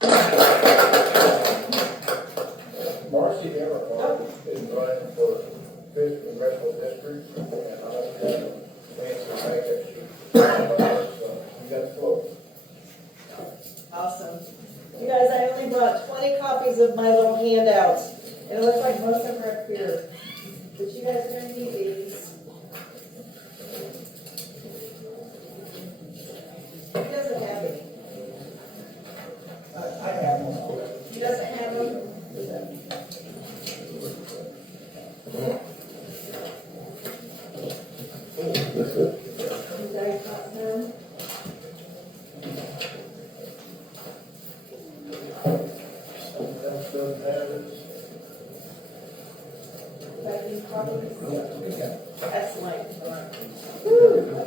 Marcie Everhart is running for 5th Congressional District, and I don't have a fancy makeup sheet. So you got the floor. Awesome. You guys, I only brought 20 copies of my little handouts. And it looks like most of them are up here. But you guys are going to need these. He doesn't have any. I have one. He doesn't have them. You guys got them? Someone else doesn't have it. Got these copies? Yeah. Excellent. Woo,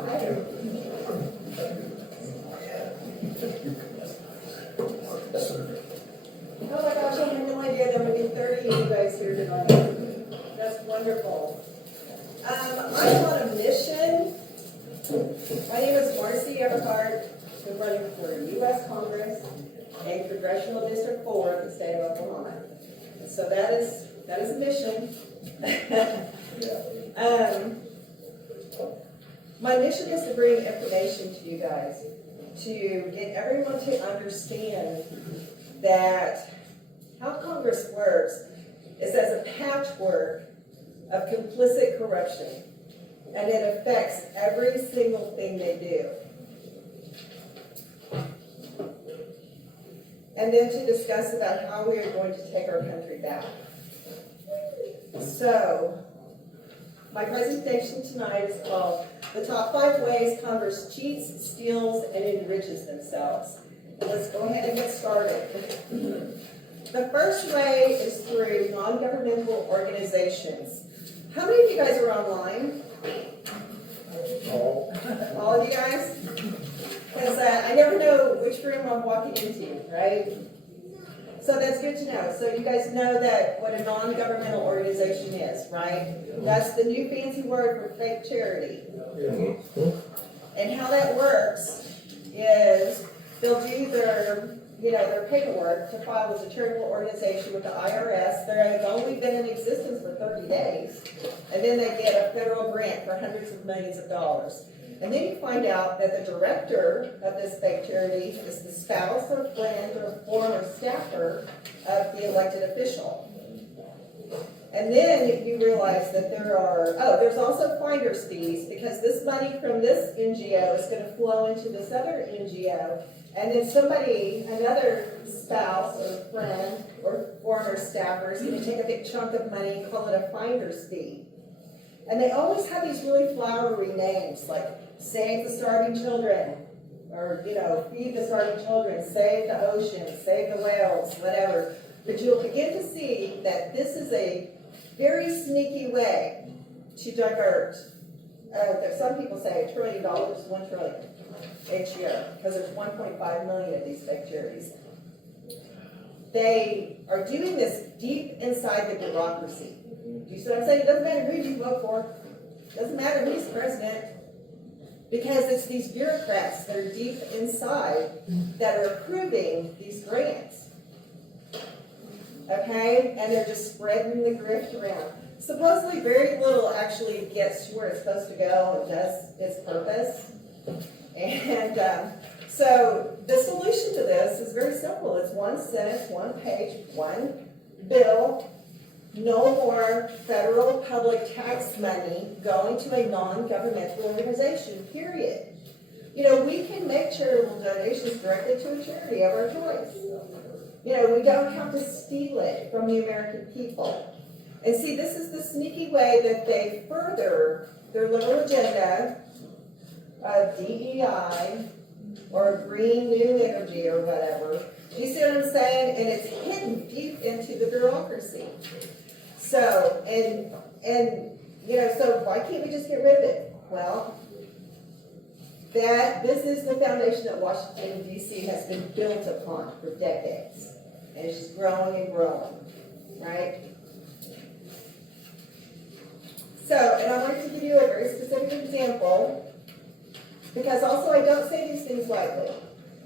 okay. Oh my gosh, I had no idea there would be 30 of you guys here tonight. That's wonderful. I'm on a mission. My name is Marcie Everhart. I'm running for U.S. Congress and Congressional District 4 in the state of Oklahoma. And so that is a mission. My mission is to bring information to you guys, to get everyone to understand that how Congress works is as a patchwork of complicit corruption, and it affects every single thing they do. And then to discuss about how we are going to take our country back. So, my presentation tonight is called The Top 5 Ways Congress Cheats, Steals, and Enriches Themselves. Let's go ahead and get started. The first way is through non-governmental organizations. How many of you guys are online? All of you guys? Because I never know which room I'm walking into, right? So that's good to know. So you guys know that what a non-governmental organization is, right? That's the new fancy word for fake charity. And how that works is they'll do their paperwork to file as a charitable organization with the IRS. They've only been in existence for 30 days. And then they get a federal grant for hundreds of millions of dollars. And then you find out that the director of this fake charity is the spouse or friend or former staffer of the elected official. And then you realize that there's also finder's fees, because this money from this NGO is going to flow into this other NGO, and then another spouse or friend or former staffer is going to take a big chunk of money and call it a finder's fee. And they always have these really flowery names, like Save the Starving Children, or, Feed the Starving Children, Save the Ocean, Save the Whales, whatever. But you'll begin to see that this is a very sneaky way to divert, some people say $1 trillion, $1 trillion each year, because there's 1.5 million of these fake charities. They are doing this deep inside the bureaucracy. Do you see what I'm saying? It doesn't matter who you vote for. It doesn't matter who's president. Because it's these bureaucrats that are deep inside that are approving these grants. Okay? And they're just spreading the grift around. Supposedly very little actually gets to where it's supposed to go and does its purpose. And so the solution to this is very simple. It's one sentence, one page, one bill. No more federal public tax money going to a non-governmental organization, period. We can make charitable donations directly to a charity of our choice. We don't have to steal it from the American people. And see, this is the sneaky way that they further their little agenda of DEI or green new energy or whatever. Do you see what I'm saying? And it's hidden deep into the bureaucracy. So, so why can't we just get rid of it? Well, this is the foundation that Washington, D.C. has been built upon for decades. And it's just growing and growing, right? So, and I wanted to give you a very specific example, because also I don't say these things lightly.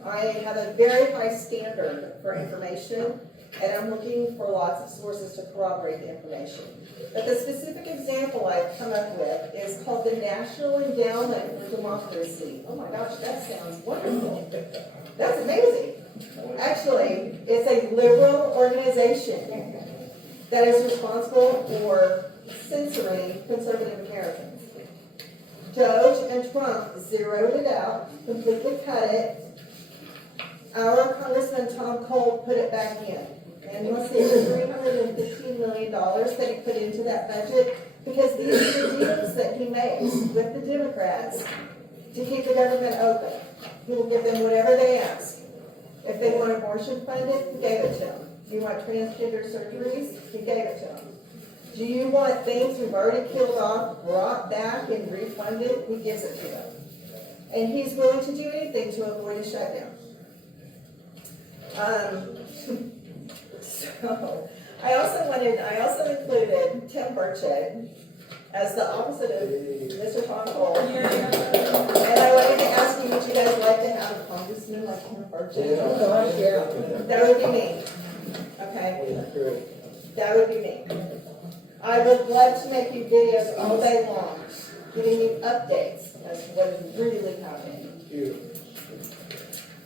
I have a very high standard for information, and I'm looking for lots of sources to corroborate the information. But the specific example I've come up with is called the National Endowment for Democracy. Oh my gosh, that sounds wonderful. That's amazing. Actually, it's a liberal organization that is responsible for censoring conservative Americans. Doge and Trump zeroed it out, completely cut it. Our Congressman Tom Cole put it back in. And let's see, $315 million that he put into that budget, because these are the deals that he makes with the Democrats to keep the government open. He will give them whatever they ask. If they want abortion funded, he gave it to them. Do you want transgender surgeries? He gave it to them. Do you want things we've already killed off brought back and refunded? He gives it to them. And he's willing to do anything to avoid a shutdown. So I also included Tim Burchett as the opposite of Mr. Tom Cole. And I wanted to ask you, would you guys like to have a congressman like Tim Burchett? Yeah. That would be me. Okay? That would be me. I would love to make you videos all day long, giving you updates as to what is really happening.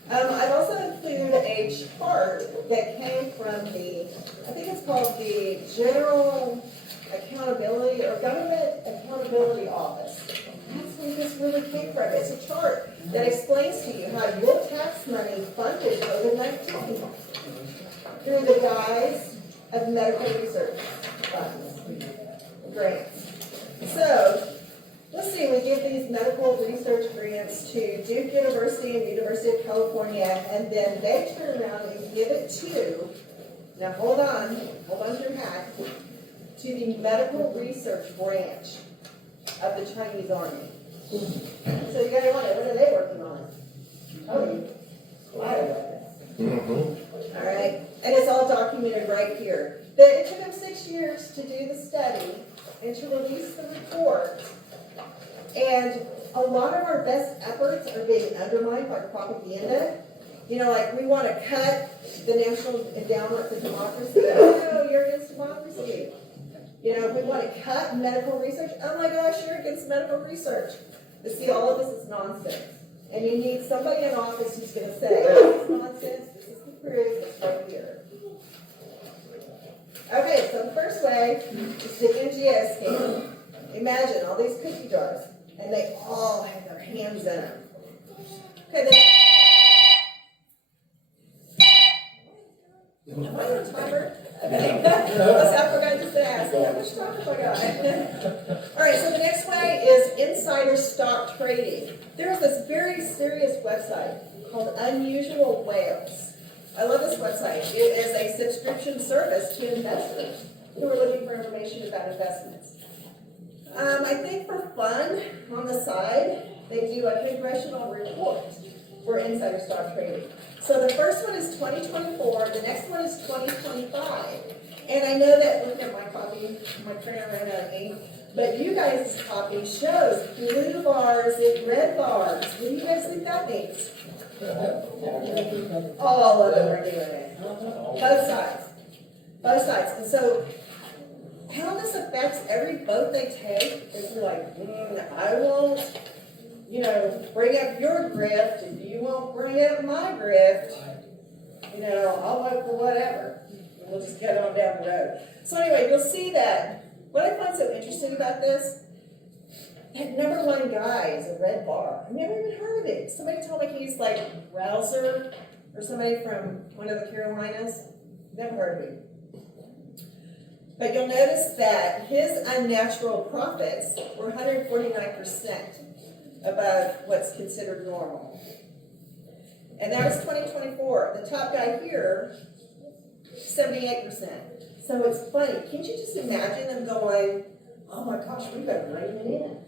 I've also included a chart that came from I think it's called the General Accountability or Government Accountability Office. That's where this really came from. It's a chart that explains to you how your tax money funded COVID-19 through the guise of medical research funds, grants. So, let's see, we give these medical research grants to Duke University and University of California, and then they turn around and give it to, now hold on to your hat, to the medical research branch of the Chinese Army. So you gotta wonder, what are they working on? Oh, you lie about this. All right, and it's all documented right here. It took them 6 years to do the study and to release the report. And a lot of our best efforts are being undermined by propaganda. You know, like we want to cut the National Endowment for Democracy. Oh, no, you're against democracy. You know, we want to cut medical research. Oh my gosh, you're against medical research. But see, all of this is nonsense. And you need somebody in office who's going to say, this is nonsense, this is the proof, it's right here. Okay, so the first way is to NGS scan. Imagine all these cookie jars. And they all have their hands in them. Okay, then. Am I on timer? Okay. I forgot to ask. How much time have I got? All right, so the next way is insider stock trading. There's this very serious website called Unusual Whales. I love this website. It is a subscription service to investors who are looking for information about investments. I think for fun, on the side, they do a congressional report for insider stock trading. So the first one is 2024, the next one is 2025. And I know that, looking at my copy, my printer ran out of ink, but you guys' copy shows blue bars and red bars. What do you guys think that means? All of them are doing it. Both sides. Both sides. And so, how this affects every vote they take is like, I won't, bring up your grift if you won't bring up my grift. I'll vote for whatever. We'll just get on down the road. So anyway, you'll see that. What I find so interesting about this, that number one guy is a red bar. I've never even heard of it. Somebody told me he's like Rouser or somebody from one of the Carolinas. Never heard of him. But you'll notice that his unnatural profits were 149% above what's considered normal. And that was 2024. The top guy here, 78%. So it's funny. Can't you just imagine them going, oh my gosh, we better rein it in.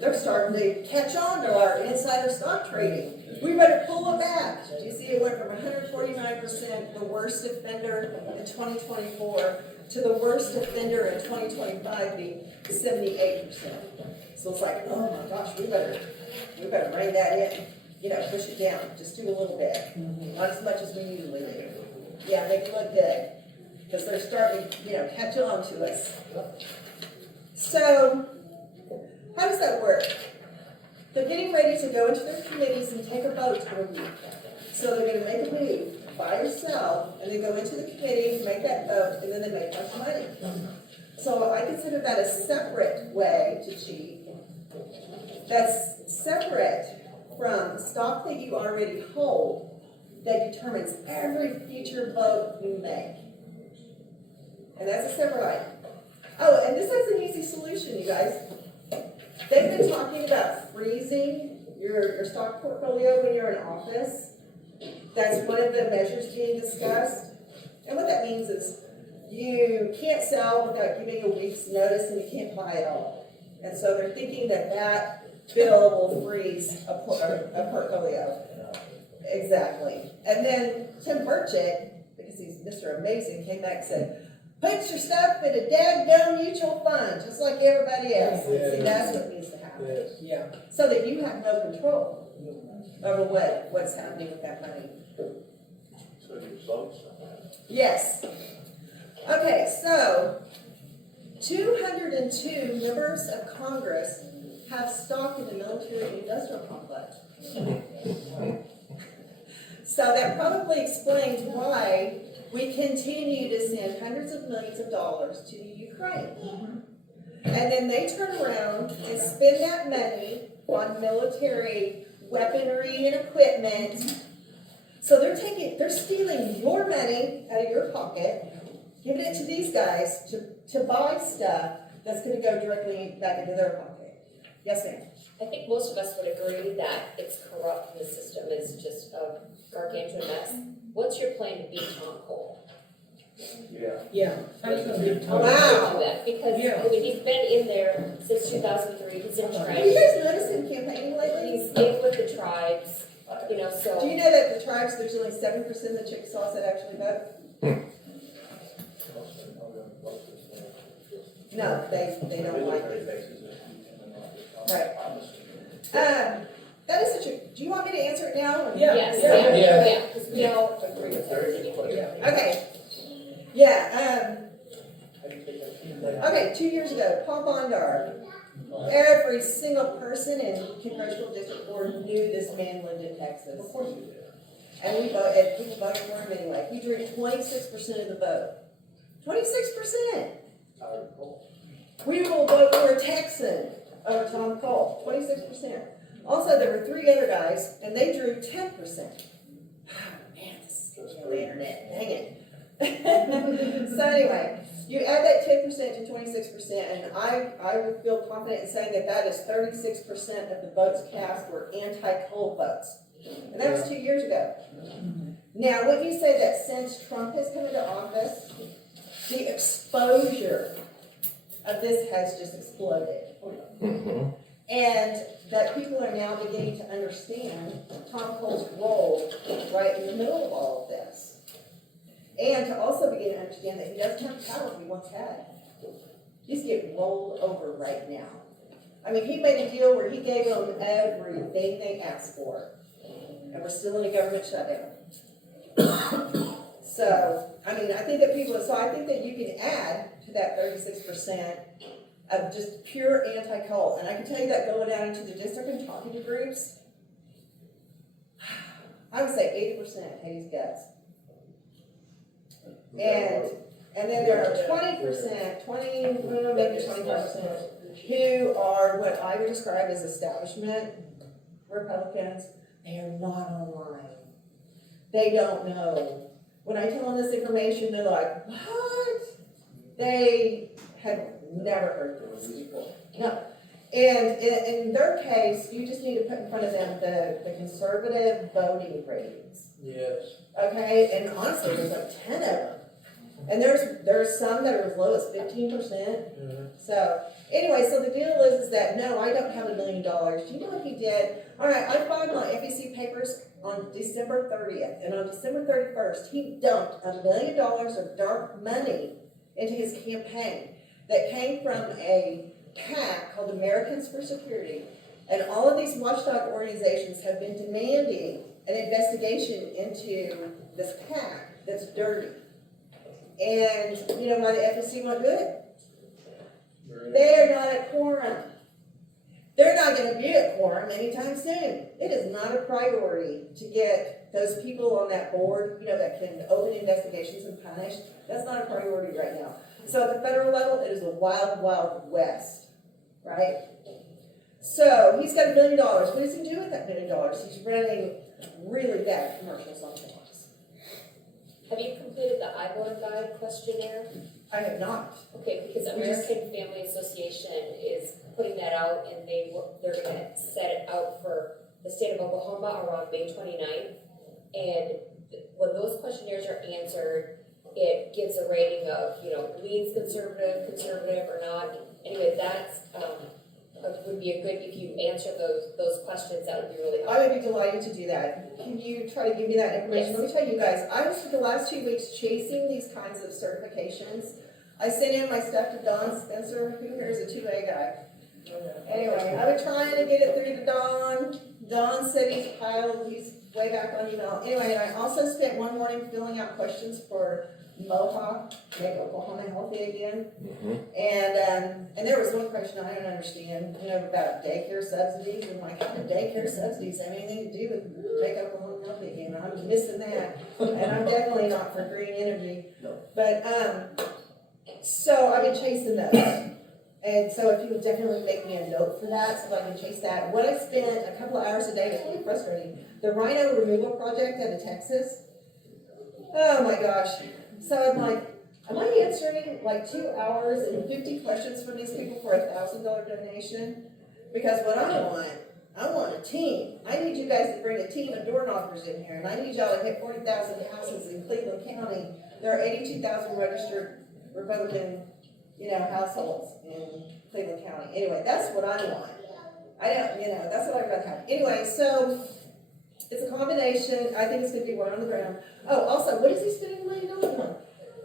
They're starting to catch on to our insider stock trading. We better pull it back. Do you see it went from 149%, the worst offender in 2024, to the worst offender in 2025 being 78%. So it's like, oh my gosh, we better rein that in. push it down, just do a little bit, not as much as we usually do. Yeah, make it look good, because they're starting, catch on to us. So, how does that work? They're getting ready to go into their committees and take a vote for a week. So they're gonna make a move by yourself, and then go into the committee, make that vote, and then they make a bunch of money. So I consider that a separate way to cheat. That's separate from stock that you already hold that determines every future vote you make. And that's a separate item. Oh, and this has an easy solution, you guys. They've been talking about freezing your stock portfolio when you're in office. That's one of the measures being discussed. And what that means is you can't sell without giving a week's notice, and you can't buy it all. And so they're thinking that that bill will freeze a portfolio. Exactly. And then Tim Burchett, because he's Mr. Amazing, came back and said, put your stuff in a dadgum mutual fund, just like everybody else. Yeah. See, that's what needs to happen. Yes. Yeah. So that you have no control over what's happening with that money. So you sold some. Yes. Okay, so 202 members of Congress have stock in the military industrial complex. So that probably explains why we continue to send hundreds of millions of dollars to the Ukraine. And then they turn around and spend that money on military weaponry and equipment. So they're stealing your money out of your pocket, giving it to these guys to buy stuff that's gonna go directly back into their pocket. Yes, ma'am? I think most of us would agree that it's corrupt, the system is just a gargantuan mess. What's your plan to beat Tom Cole? Yeah. Yeah. How you gonna beat Tom? Wow. Do that, because, Yeah. I mean, he's been in there since 2003, he's Have you entrenched, guys noticed him campaigning lately? he's in with the tribes, so. Do you know that the tribes, there's only 7% of the Chickasaws that actually vote? No, they don't like it. Right. That is such a, do you want me to answer it now? or- Yeah. Yes, Yeah. yeah, because we all agree with everything. Okay. Yeah, okay, 2 years ago, Paul Bondar, every single person in Congressional District 4 knew this man lived in Texas. Of course you did. And people voted for him anyway. He drew 26% of the vote. 26%! We will vote for a Texan over Tom Cole, 26%. Also, there were 3 other guys, and they drew 10%. Man, this is on the internet, dang it. So anyway, you add that 10% to 26%, and I would feel confident in saying that that is 36% of the votes cast were anti-Cole votes. And that was 2 years ago. Now, wouldn't you say that since Trump has come into office, the exposure of this has just exploded? And that people are now beginning to understand Tom Cole's role right in the middle of all of this. And to also begin to understand that he doesn't have the power he once had. He's getting rolled over right now. I mean, he made a deal where he gave them everything they asked for. And we're still in a government shutdown. So, I mean, I think that you can add to that 36% of just pure anti-Cole. And I can tell you that going out into the district and talking to groups, I would say 80% hate his guts. And then there are 20%, maybe 25%, who are what I would describe as establishment Republicans. They are not online. They don't know. When I tell them this information, they're like, what? They have never heard this before. No. And in their case, you just need to put in front of them the conservative voting ratings. Yes. Okay? And honestly, there's like 10 of them. And there's some that are as low as 15%. So anyway, so the deal is that no, I don't have $1 million. Do you know what he did? All right, I filed my FEC papers on December 30th, and on December 31st, he dumped $1 million of dark money into his campaign that came from a PAC called Americans for Security, And all of these watchdog organizations have been demanding an investigation into this PAC that's dirty. And you know why the FEC won't do it? They're not a quorum. They're not going to be a quorum anytime soon. It is not a priority to get those people on that board, you know, that can open investigations and punish. That's not a priority right now. So at the federal level, it is a wild, wild west, right? So he's got $1 million. What does he do with that $1 million? He's running really bad commercials on Fox. Have you completed the I-voter guide questionnaire? I have not. Okay, because American Family Association is putting that out, and they're gonna set it out for the state of Oklahoma around May 29th. And when those questionnaires are answered, it gives a rating of, you know, leans conservative or not. Anyway, that's, would be a good, if you answer those questions, that would be really helpful. I would be delighted to do that. Can you try to give me that information? Yes. Let me tell you guys, I was for the last 2 weeks chasing these kinds of certifications. I sent in my stuff to Don Spencer, who here is a 2A guy. Anyway, I was trying to get it through to Don. Don said he's way back on email. Anyway, and I also spent one morning filling out questions for Mohawk, make Oklahoma healthy again. And there was one question I don't understand, you know, about daycare subsidies. I'm like, how do daycare subsidies have anything to do with make Oklahoma healthy again? I'm missing that. And I'm definitely not for green energy. But, so I've been chasing those. And so if you would definitely make me a note for that so I can chase that. What I spent a couple of hours a day, it's really frustrating. The rhino removal project out of Texas. Oh my gosh. So I'm like, am I answering like 2 hours and 50 questions from these people for $1,000 donation? Because what I want a team. I need you guys to bring a team of door knockers in here, and I need y'all to hit 40,000 houses in Cleveland County. There are 82,000 registered Republican, you know, households in Cleveland County. Anyway, that's what I want. I don't, you know, that's what I'd rather have. Anyway, so it's a combination. I think it's going to be one on the ground. Oh, also, what is he spending $1 million on?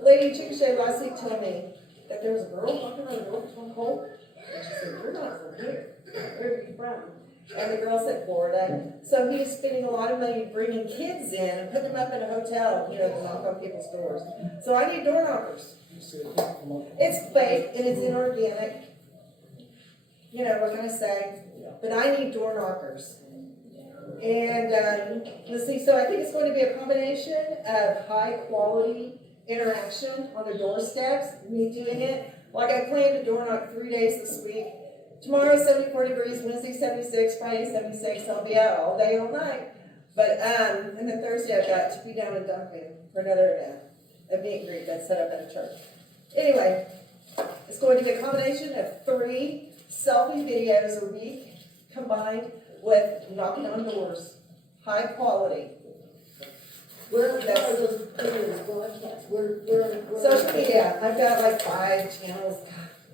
Lady Chickasha last week told me that there was a girl walking around the door from Colt, and she said, "You're not from here. Where are you from?" And the girl said Florida. So he's spending a lot of money bringing kids in and putting them up in a hotel, you know, to knock on people's doors. So I need door knockers. It's fake and it's inorganic. You know, what can I say? But I need door knockers. And let's see, so I think it's going to be a combination of high quality interaction on their doorsteps, me doing it. Like I plan to door knock 3 days this week. Tomorrow 74 degrees, Wednesday 76, Friday 76. I'll be out all day, all night. But and then Thursday I've got to be down in Duncan for another event, a meet and greet that's set up at a church. Anyway, it's going to be a combination of 3 selfie videos a week combined with knocking on doors, high quality. Where are those videos broadcast? Where Social media, I've got like 5 channels.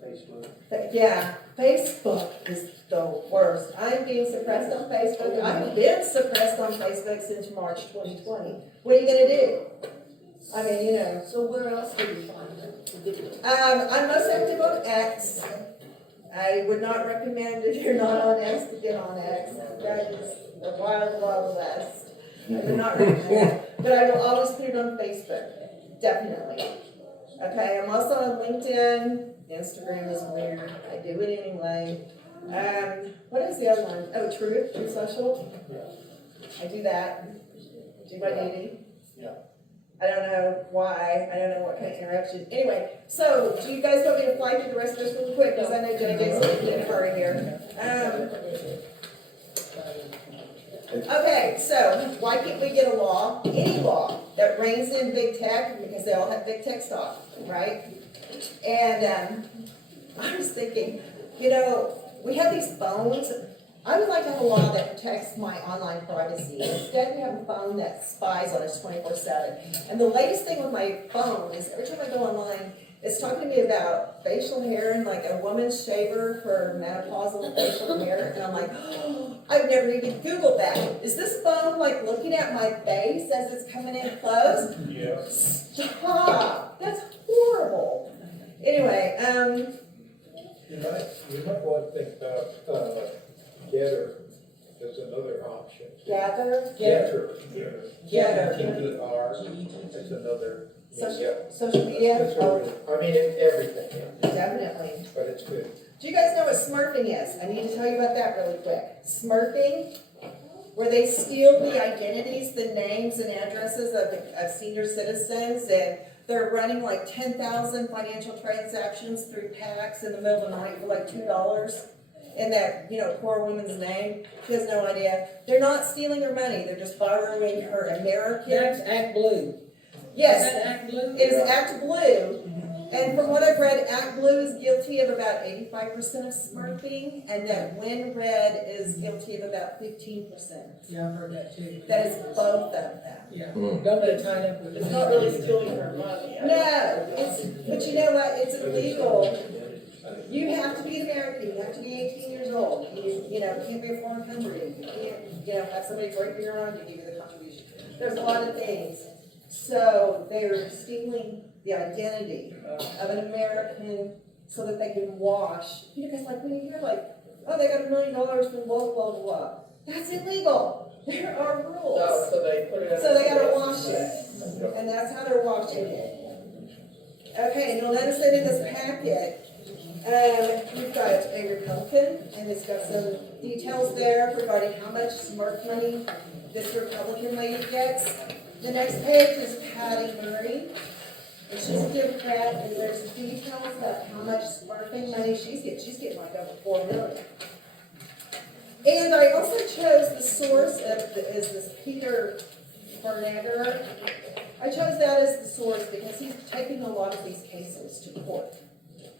Facebook. But yeah, Facebook is the worst. I'm being suppressed on Facebook. I've been suppressed on Facebook since March 2020. What are you gonna do? I mean, you know. So where else do you find the video? I'm most active on X. I would not recommend if you're not on X to get on X. That is the wild, wild west. I would not recommend it. But I will always put it on Facebook. Definitely. Okay, I'm also on LinkedIn. Instagram is weird. I do it anyway. What is the other one? Oh, Truth Social. I do that. Do my duty. Yeah. I don't know why. I don't know what kind of interruption. Anyway, so do you guys want me to fly through the rest of this really quick? Because I know JJ's in a hurry here. Okay, so why can't we get a law, any law, that reins in big tech, because they all have big tech stock, right? And I was thinking, you know, we have these phones. I would like to have a law that protects my online privacy. Instead, we have a phone that spies on us 24/7. And the latest thing with my phone is every time I go online, it's talking to me about facial hair and like a woman's shaver for menopausal facial hair. And I'm like, oh, I've never even Googled that. Is this phone like looking at my face as it's coming in close? Yeah. Stop. That's horrible. Anyway, You might want to think about Getter is another option. Gather, Getter. Getter. G-E-R, it's another. social media, oh, I mean, it's everything, definitely. but it's good. Do you guys know what smurfing is? I need to tell you about that really quick. Smurfing, where they steal the identities, the names and addresses of senior citizens, and they're running like 10,000 financial transactions through PACs in the middle of the night for like $2 in that, poor woman's name. She has no idea. They're not stealing her money. They're just borrowing her American. That's Act Blue. Yes, Is that Act Blue? it is Act Blue. And from what I've read, Act Blue is guilty of about 85% of smurfing, and that Win Red is guilty of about 15%. Yeah, I've heard that too. That is both of them. Yeah, don't get tied up with it. It's not really stealing her money. No, but you know what? It's illegal. You have to be an American. You have to be 18 years old. You can't be a foreign country. You can't, have somebody break your own and give you the contribution. There's a lot of things. So they're stealing the identity of an American so that they can wash. Because like when you hear like, oh, they got $1 million from blah, blah, blah. That's illegal. There are rules. Oh, so they put it. So they gotta wash it. And that's how they're washing it. Okay, and you'll notice that in this packet, we've got a Republican, and it's got some details there regarding how much Smurf money this Republican lady gets. The next page is Patty Murray, and she's a Democrat, and there's details about how much Smurfing money she's getting. She's getting like over $4 million. And I also chose the source of is this Peter Bernager. I chose that as the source because he's taking a lot of these cases to court.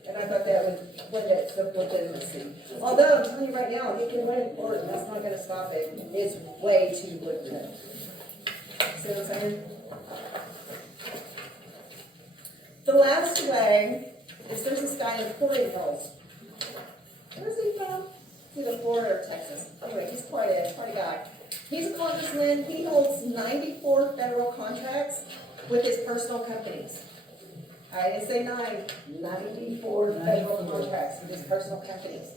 And I thought that would limit the legitimacy. Although, I'm telling you right now, he can win in court, and that's not going to stop it. It's way too lucrative. See what I'm saying? The last way is there's this guy in Corey Hills. Where's he from? He's either Florida or Texas. Anyway, he's quite a guy. He's a congressman. He holds 94 federal contracts with his personal companies. I didn't say 94 federal contracts with his personal companies.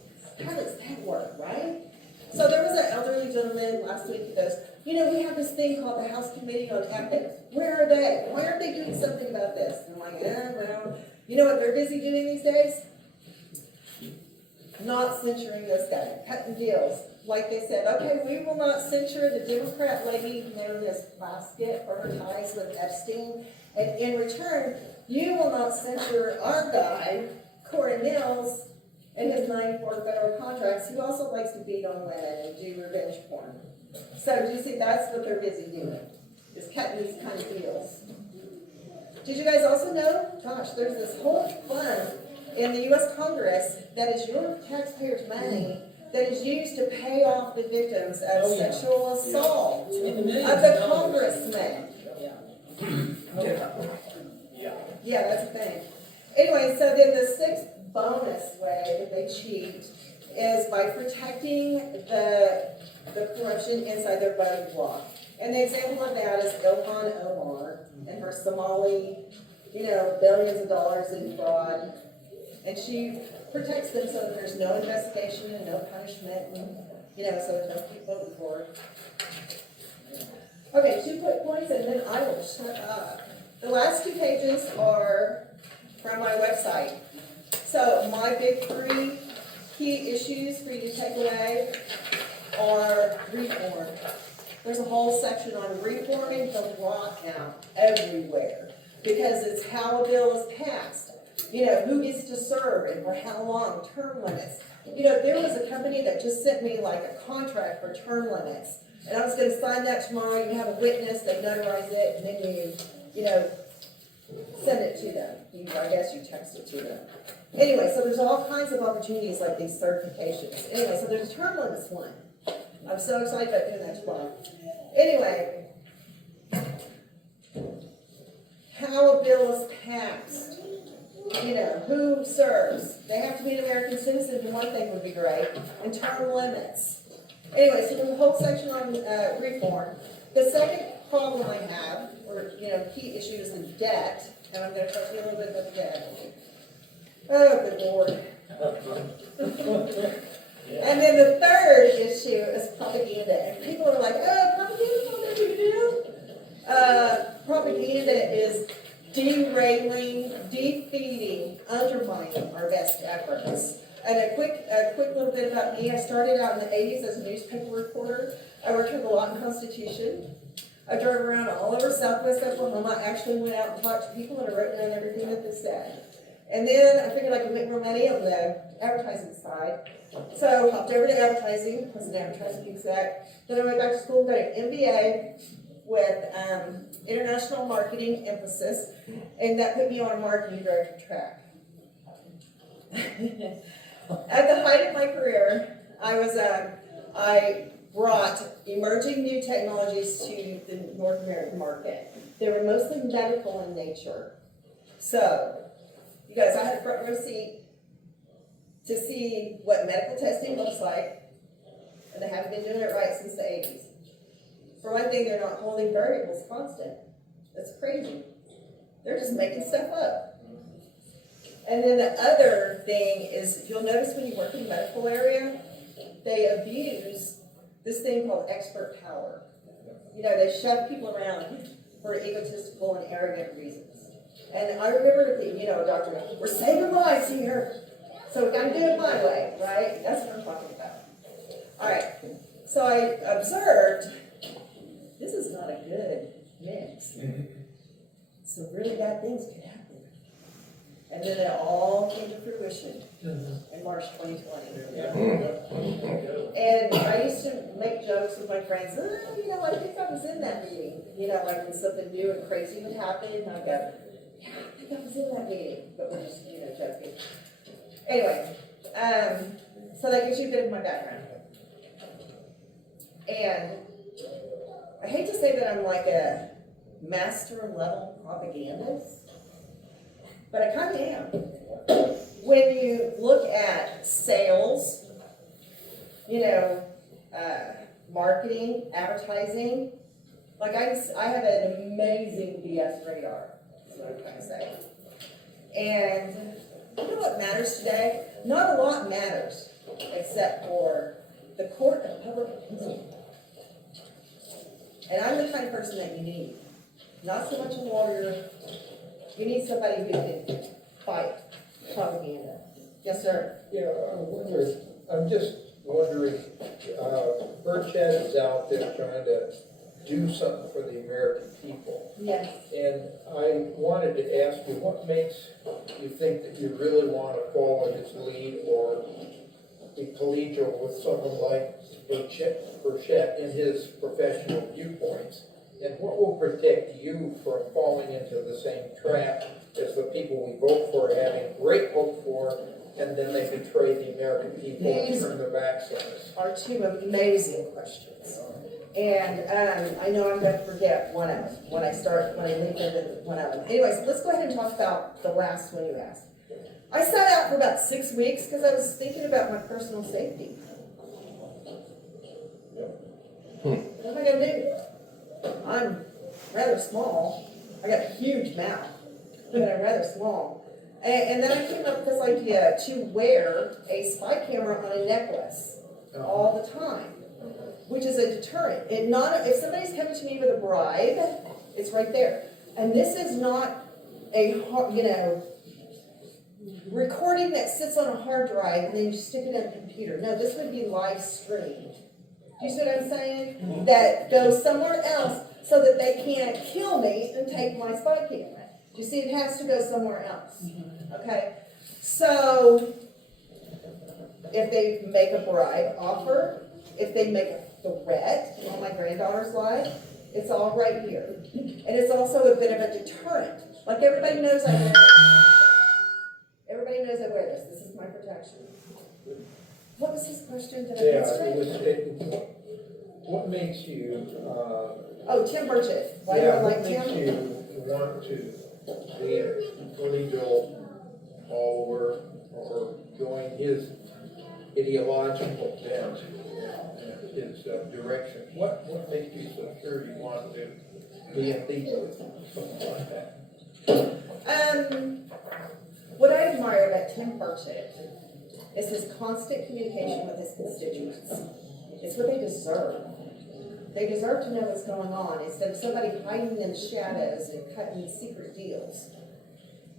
How does that work, right? So there was an elderly gentleman last week who goes, we have this thing called the House Committee on Ethics. Where are they? Why aren't they doing something about this? And I'm like, well, you know what they're busy doing these days? Not censuring this guy, cutting deals. Like they said, okay, we will not censure the Democrat lady known as Plaskett for her ties with Epstein. And in return, you will not censure our guy, Corey Mills, and his 94 federal contracts, who also likes to beat on women and do revenge porn. So do you see that's what they're busy doing, is cutting these kind of deals. Did you guys also know, gosh, there's this whole fund in the U.S. Congress that is your taxpayers' money that is used to pay off the victims of sexual assault of the congressmen. Yeah, that's the thing. Anyway, so then the sixth bonus way that they cheat is by protecting the corruption inside their voting bloc. And the example of that is Ilhan Omar and her Somali, billions of dollars in fraud. And she protects them so that there's no investigation and no punishment, and, so don't keep voting for her. Okay, 2 quick points and then I will shut up. The last 2 pages are from my website. So my big 3 key issues for you to take away are reform. There's a whole section on reforming the lockout everywhere because it's how a bill is passed. Who gets to serve and for how long, term limits. There was a company that just sent me like a contract for term limits. And I was going to sign that tomorrow. You have a witness, they notarize it, and then you send it to them. I guess you text it to them. Anyway, so there's all kinds of opportunities like these certifications. Anyway, so there's a term limits one. I'm so excited about doing that tomorrow. Anyway, how a bill is passed. Who serves. They have to be an American citizen, and one thing would be great. And term limits. Anyway, so there's a whole section on reform. The second problem I have, or key issue, is the debt. And I'm going to talk to you a little bit about the debt. Oh, good Lord. And then the third issue is propaganda. And people are like, oh, propaganda's not that big a deal. Propaganda is derailing, defeating, undermining our best efforts. And a quick little bit about me. I started out in the 80s as a newspaper reporter. I worked with a lot in Constitution. I drove around all over Southwest Oklahoma. I actually went out and talked to people and I wrote down everything that they said. And then I figured I could make more money on the advertising side. So hopped over to advertising, was an advertising exec. Then I went back to school, got an MBA with international marketing emphasis, and that put me on a marketing director track. At the height of my career, I brought emerging new technologies to the North American market. They were mostly medical in nature. So, you guys, I had a front row seat to see what medical testing looks like, and they haven't been doing it right since the 80s. For one thing, they're not holding variables constant. That's crazy. They're just making stuff up. And then the other thing is, you'll notice when you work in the medical area, they abuse this thing called expert power. You know, they shove people around for egotistical and arrogant reasons. And I remember thinking, you know, a doctor, we're saving lives here, so we gotta do it my way, right? That's what I'm talking about. All right, so I observed, this is not a good mix. Some really bad things could happen. And then it all came to fruition in March 2020. And I used to make jokes with my friends, oh, you know, I think I was in that meeting. You know, like when something new and crazy would happen, and I'd go, yeah, I think I was in that meeting. But we're just, you know, joking. Anyway, so that gives you a bit of my background. And I hate to say that I'm like a master level propagandist, but I kind of am. When you look at sales, you know, marketing, advertising, like I have an amazing BS radar, is what I'm trying to say. And you know what matters today? Not a lot matters, except for the court of public opinion. And I'm the kind of person that you need. Not so much a lawyer. You need somebody who can fight propaganda. Yes, sir. Yeah, I'm just wondering, Enriches is out there trying to do something for the American people. Yes. And I wanted to ask you, what makes you think that you really want to follow his lead or be collegial with someone like Enriches in his professional viewpoints? And what will protect you from falling into the same trap as the people we vote for, having great hope for, and then they betray the American people and turn their backs on us? Are two amazing questions. And I know I'm going to forget one of them when I leave into one of them. Anyways, let's go ahead and talk about the last one you asked. I sat out for about 6 weeks because I was thinking about my personal safety. What am I going to do? I'm rather small. I got a huge mouth, but I'm rather small. And then I came up with this idea to wear a spy camera on a necklace all the time, which is a deterrent. If somebody's coming to me with a bribe, it's right there. And this is not a recording that sits on a hard drive and then you stick it in a computer. No, this would be live streamed. Do you see what I'm saying? That goes somewhere else so that they can't kill me and take my spy camera. Do you see? It has to go somewhere else. Okay? So, if they make a bribe offer, if they make a threat on my granddaughter's life, it's all right here. And it's also a bit of a deterrent. Like everybody knows I wear this. Everybody knows I wear this. This is my protection. What was his question? Did I answer it? What makes you, Tim Burchett. Why do I like what makes Tim? you want to be a collegial follower or join his ideological bent, his direction? What makes you so sure you want to be a thief or something like that? What I admire about Tim Burchett is his constant communication with his constituents. It's what they deserve. They deserve to know what's going on instead of somebody hiding in the shadows and cutting secret deals.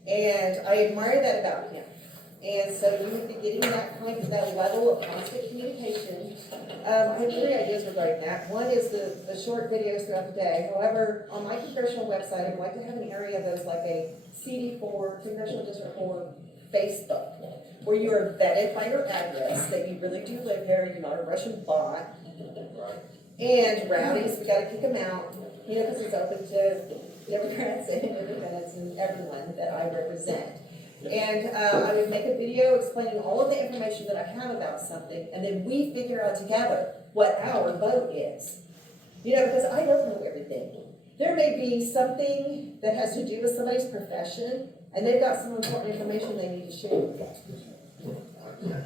And I admire that about him. And so you would be getting that level of constant communication. I have 3 ideas regarding that. One is the short videos throughout the day. However, on my congressional website, I would like to have an area that is like a CD4, Congressional District 4 Facebook, where you are vetted by your address, that you really do live there, you're not a Russian bot. And rowdies, we gotta kick them out, because it's open to Democrats and Independents and everyone that I represent. And I would make a video explaining all of the information that I have about something, and then we figure out together what our vote is. Because I don't know everything. There may be something that has to do with somebody's profession, and they've got some important information they need to share with us.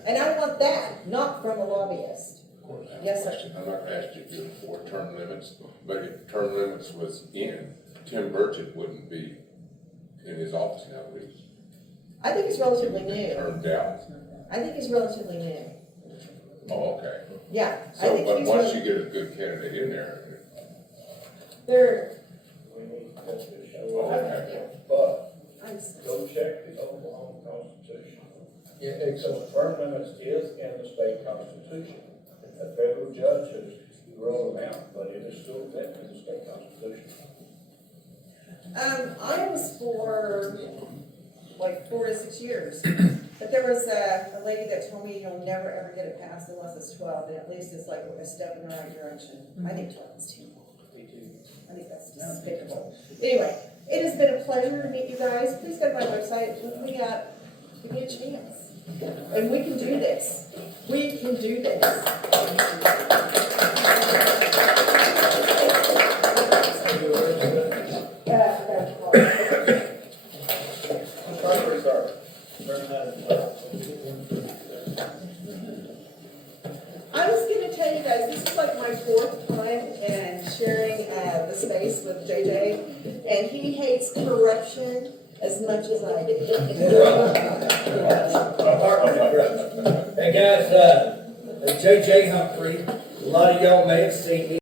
And I want that, not from a lobbyist. Yes, sir. I'm not gonna ask you to do for term limits, but if term limits was in, Tim Burchett wouldn't be in his office now, would he? I think he's relatively new. Turned out. I think he's relatively new. Oh, okay. Yeah, I So, think but he's once you get a good candidate in there, They're, We need that to show oh, up. okay. But I'm, go check the Oklahoma Constitution. Yeah, So term limits is in the state constitution. A federal judge has ruled them out, but it is still written in the state constitution. I was for like 4 to 6 years. But there was a lady that told me you'll never ever get it passed unless it's 12, and at least it's like a step in the right direction. I think 12 is too long. I think that's despicable. Anyway, it has been a pleasure to meet you guys. Please go to my website. Give me a chance. And we can do this. We can do this. I was going to tell you guys, this is like my 4th time and sharing the space with JJ, and he hates corruption as much as I do. Hey guys, JJ Humphrey, a lot of y'all may have seen me